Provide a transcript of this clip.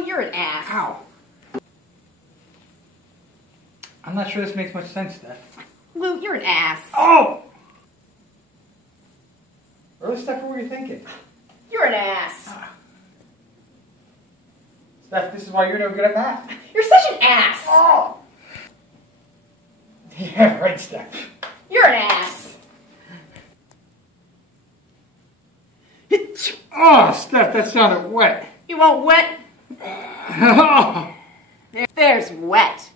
Lou, you're an ass. Ow. I'm not sure this makes much sense, Steph. Lou, you're an ass. Oh! Really, Steph, what were you thinking? You're an ass. Steph, this is why you're no good at math. You're such an ass. Oh! Yeah, right, Steph. You're an ass. Oh, Steph, that sounded wet. You want wet? Oh. There's wet.